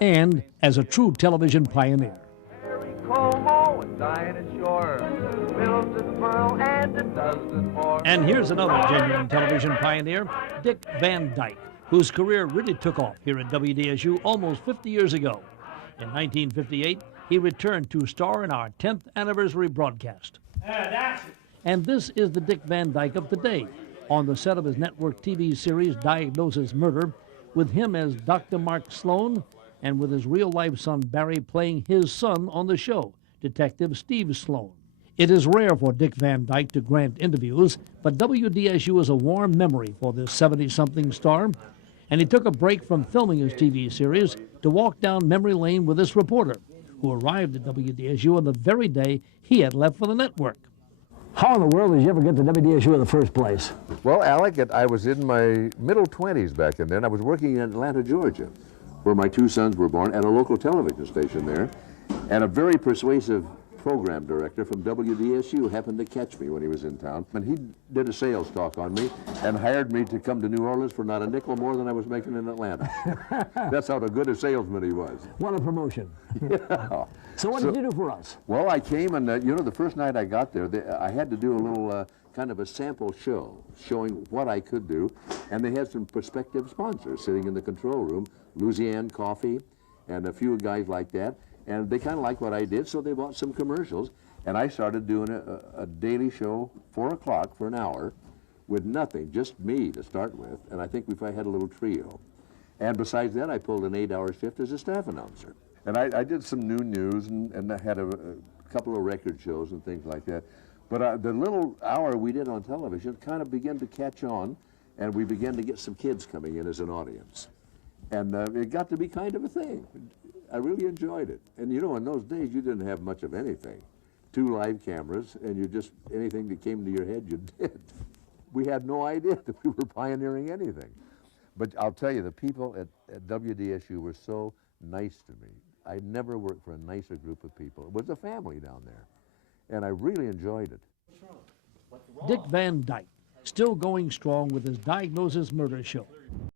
and as a true television pioneer. Harry Como and Dinah Shore, builds the pearl and it does it for. And here's another genuine television pioneer, Dick Van Dyke, whose career really took off here at WDSU almost 50 years ago. In 1958, he returned to star in our 10th anniversary broadcast. And this is the Dick Van Dyke of today, on the set of his network TV series Diagnosis Murder, with him as Dr. Mark Sloan and with his real-life son Barry playing his son on the show, Detective Steve Sloan. It is rare for Dick Van Dyke to grant interviews, but WDSU is a warm memory for this 70-something star, and he took a break from filming his TV series to walk down memory lane with this reporter, who arrived at WDSU on the very day he had left for the network. How in the world did you ever get to WDSU in the first place? Well, Alec, I was in my middle 20s back then. I was working in Atlanta, Georgia, where my two sons were born, at a local television station there. And a very persuasive program director from WDSU happened to catch me when he was in town. And he did a sales talk on me and hired me to come to New Orleans for not a nickel more than I was making in Atlanta. That's how good a salesman he was. What a promotion. Yeah. So what did you do for us? Well, I came and, you know, the first night I got there, I had to do a little kind of a sample show showing what I could do. And they had some prospective sponsors sitting in the control room, Louisiana Coffee and a few guys like that. And they kind of liked what I did, so they bought some commercials. And I started doing a daily show, 4 o'clock for an hour, with nothing, just me to start with. And I think we had a little trio. And besides that, I pulled an 8-hour shift as a staff announcer. And I did some new news and I had a couple of record shows and things like that. But the little hour we did on television kind of began to catch on, and we began to get some kids coming in as an audience. And it got to be kind of a thing. I really enjoyed it. And you know, in those days, you didn't have much of anything. 2 live cameras, and you just, anything that came to your head, you did. We had no idea that we were pioneering anything. But I'll tell you, the people at WDSU were so nice to me. I never worked for a nicer group of people. It was a family down there, and I really enjoyed it. Dick Van Dyke, still going strong with his Diagnosis Murder show.